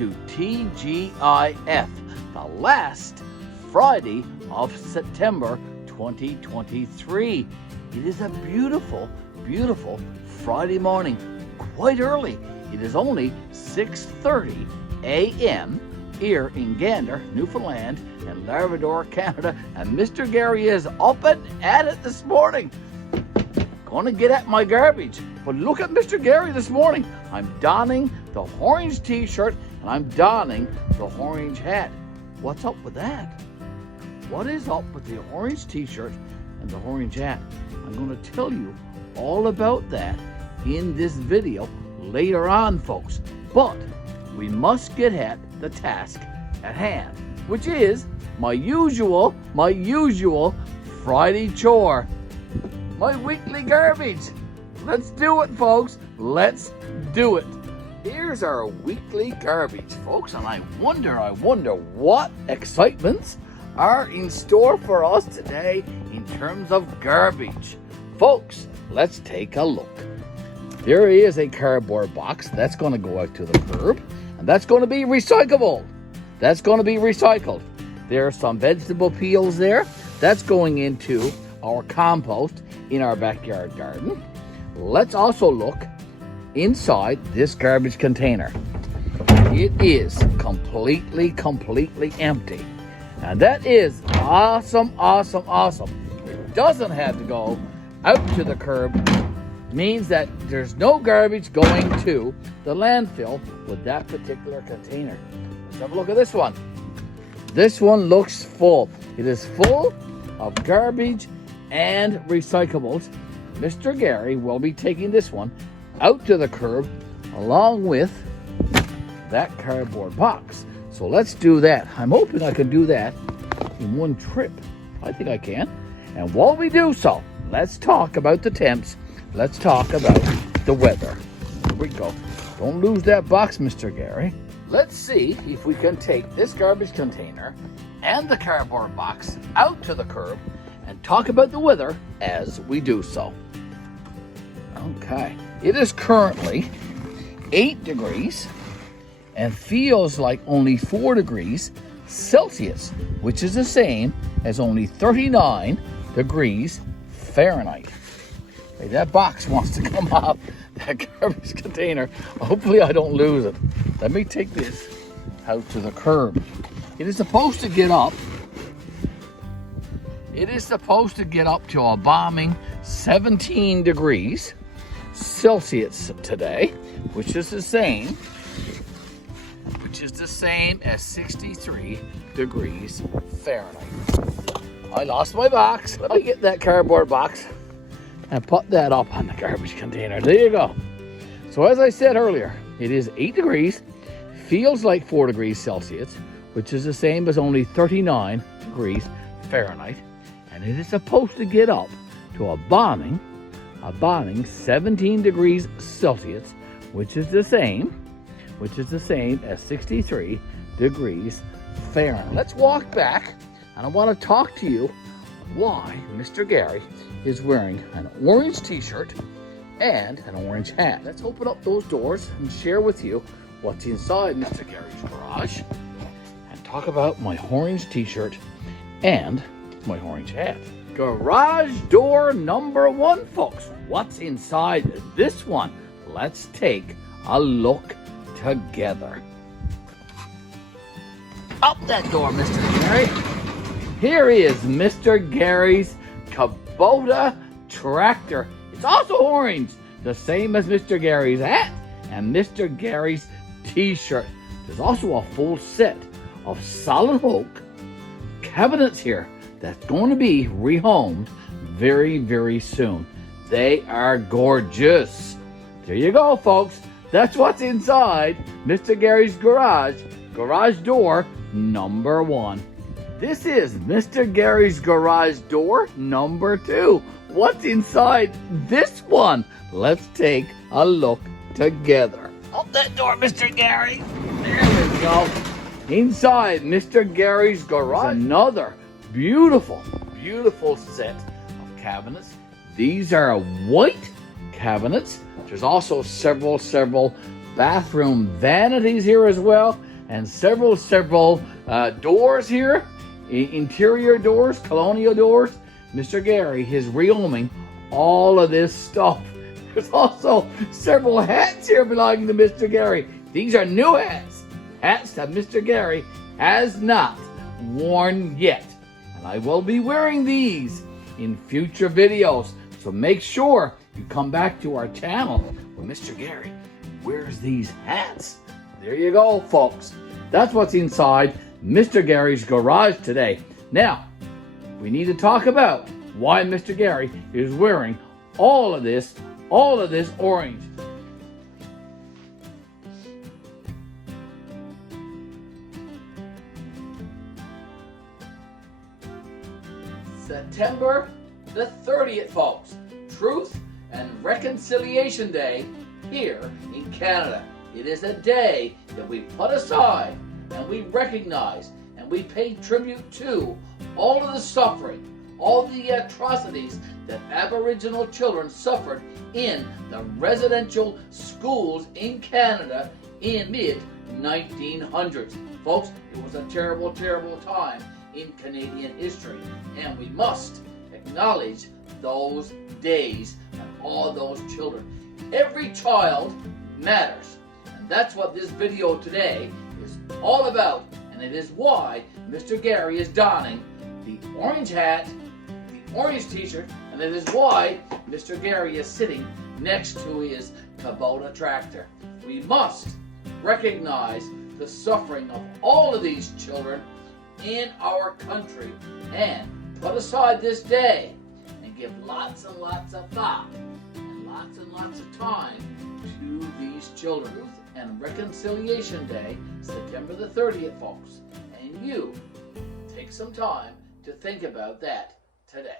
to TGIF, the last Friday of September 2023. It is a beautiful, beautiful Friday morning, quite early. It is only 6:30 a.m. here in Gander, Newfoundland, and Labrador, Canada, and Mr. Garry is up and at it this morning. Gonna get at my garbage, but look at Mr. Garry this morning. I'm donning the orange t-shirt and I'm donning the orange hat. What's up with that? What is up with the orange t-shirt and the orange hat? I'm gonna tell you all about that in this video later on, folks. But we must get at the task at hand, which is my usual Friday chore. My weekly garbage. Let's do it, folks. Let's do it. Here's our weekly garbage, folks, and I wonder what excitements are in store for us today in terms of garbage. Folks, let's take a look. There is a cardboard box that's going to go out to the curb, and that's going to be recyclable. That's going to be recycled. There are some vegetable peels there. That's going into our compost in our backyard garden. Let's also look inside this garbage container. It is completely empty. And that is awesome. It doesn't have to go out to the curb. Means that there's no garbage going to the landfill with that particular container. Let's have a look at this one. This one looks full. It is full of garbage and recyclables. Mr. Garry will be taking this one out to the curb along with that cardboard box. So let's do that. I'm hoping I can do that in one trip. I think I can. And while we do so, let's talk about the temps. Let's talk about the weather. Here we go. Don't lose that box, Mr. Garry. Let's see if we can take this garbage container and the cardboard box out to the curb and talk about the weather as we do so. Okay, it is currently 8 degrees and feels like only 4 degrees Celsius, which is the same as only 39 degrees Fahrenheit. Hey, that box wants to come off that garbage container. Hopefully I don't lose it. Let me take this out to the curb. It is supposed to get up. It is supposed to get up to a balmy 17 degrees Celsius today, which is the same as 63 degrees Fahrenheit. I lost my box. Let me get that cardboard box and put that up on the garbage container. There you go. So as I said earlier, it is 8 degrees, feels like 4 degrees Celsius, which is the same as only 39 degrees Fahrenheit. And it is supposed to get up to a balmy 17 degrees Celsius, which is the same as 63 degrees Fahrenheit. Let's walk back, and I want to talk to you why Mr. Garry is wearing an orange t-shirt and an orange hat. Let's open up those doors and share with you what's inside Mr. Garry's garage and talk about my orange t-shirt and my orange hat. Garage door number 1, folks. What's inside this one? Let's take a look together. Up that door, Mr. Garry. Here is Mr. Garry's Kubota tractor. It's also orange, the same as Mr. Garry's hat and Mr. Garry's t-shirt. There's also a full set of solid oak cabinets here that's going to be rehomed very soon. They are gorgeous. There you go, folks. That's what's inside Mr. Garry's garage door number 1. This is Mr. Garry's garage door number 2. What's inside this one? Let's take a look together. Open that door, Mr. Garry. There we go. Inside Mr. Garry's garage, another beautiful set of cabinets. These are white cabinets. There's also several bathroom vanities here as well. and several doors here, interior doors, colonial doors. Mr. Garry is reoming all of this stuff. There's also several hats here belonging to Mr. Garry. These are new hats. Hats that Mr. Garry has not worn yet. And I will be wearing these in future videos. So make sure you come back to our channel where Mr. Garry wears these hats. There you go, folks. That's what's inside Mr. Garry's garage today. Now, we need to talk about why Mr. Garry is wearing all of this orange. September the 30th, folks. Truth and Reconciliation Day here in Canada. It is a day that we put aside and we recognize and we pay tribute to all of the suffering, all the atrocities that Aboriginal children suffered in the residential schools in Canada in mid-1900s. Folks, it was a terrible, terrible time in Canadian history, and we must acknowledge those days and all those children. Every child matters, and that's what this video today is all about, and it is why Mr. Garry is donning the orange hat, the orange t-shirt, and it is why Mr. Garry is sitting next to his Kubota tractor. We must recognize the suffering of all of these children in our country and put aside this day and give lots and lots of thought and lots of time to these children. Truth and Reconciliation Day, September the 30th, folks. And you take some time to think about that today.